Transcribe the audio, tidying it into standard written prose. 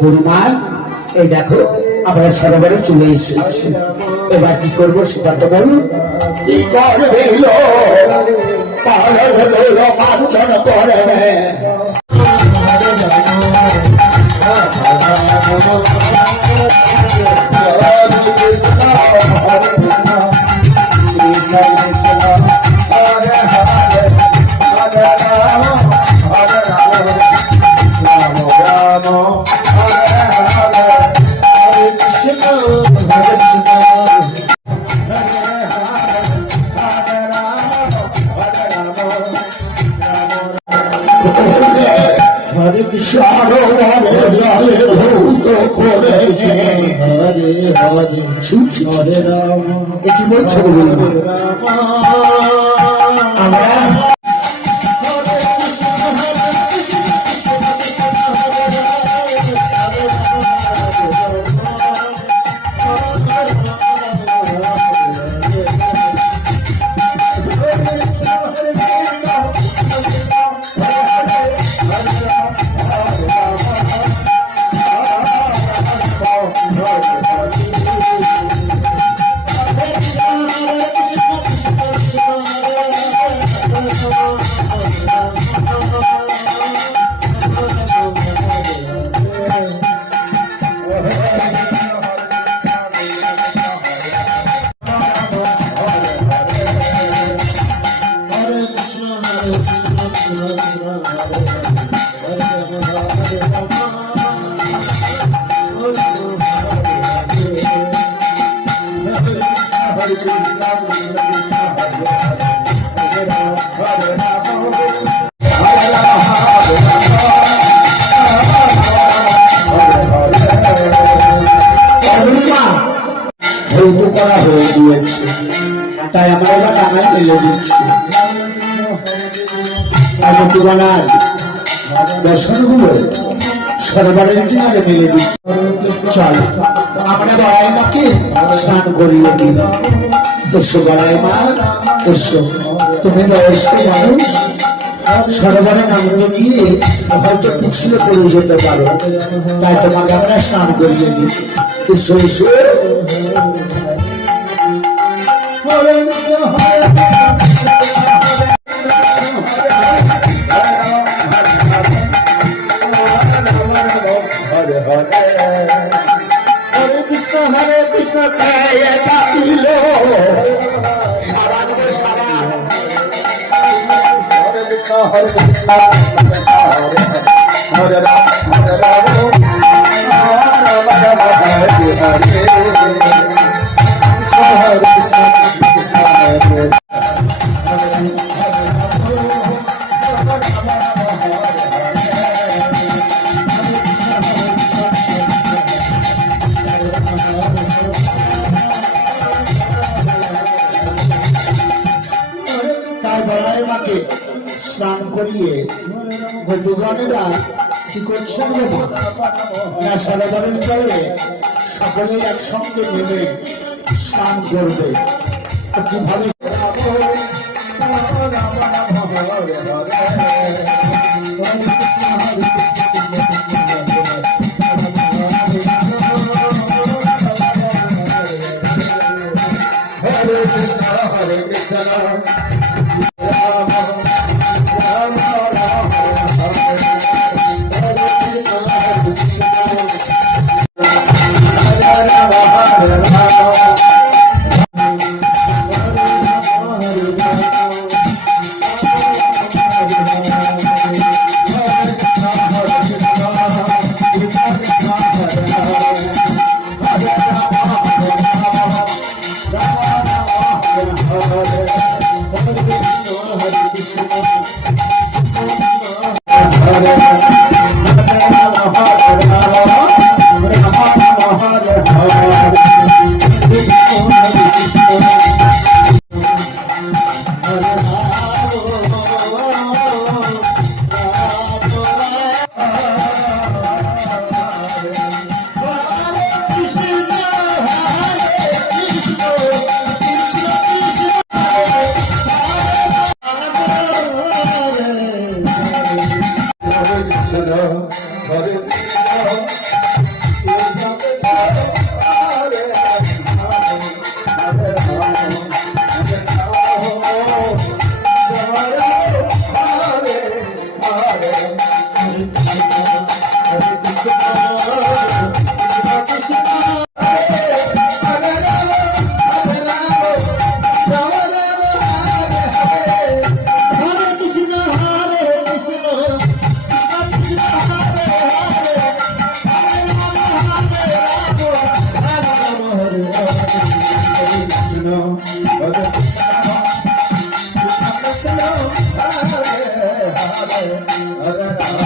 বুড়িমান, এই দেখো আমরা সরোবরে চলে এসেছি। এবার কি করবো সেটা তো বলুন। কি করবে রোমাঞ্চন করবে। হরে কৃষ্ণ জলে ভূত করেছে হরে হরে হরে রাম। এ কি বলছো আমরা করা হয়ে গিয়েছে, তাই আমরা এবার টাকায় ফেলে দিচ্ছি। আজ পুরানার দর্শনগুলো সরোবরের কিনারে ফেলে দিচ্ছি। চল আমরা বড়াই মাকে স্নান করিয়ে দিই। এসো বড়াই মা, এসো। তুমি বয়স্ক মানুষ, সরোবরে নামতে গিয়ে হয়তো পিছলে পড়ে যেতে পারো, তাই তোমাকে আমরা স্নান করিয়ে দিই। এসো এসো। হরে কৃষ্ণ হরে কৃষ্ণ কাঁদিল হরে কৃষ্ণ হরে কৃষ্ণ হরে রাম হরে রাম স্নান করিয়ে বন্ধুগণেরা কি করছেন না সরোবরের জলে সকলে একসঙ্গে নেমে স্নান করবে। কিভাবে হরে কৃষ্ণ Hare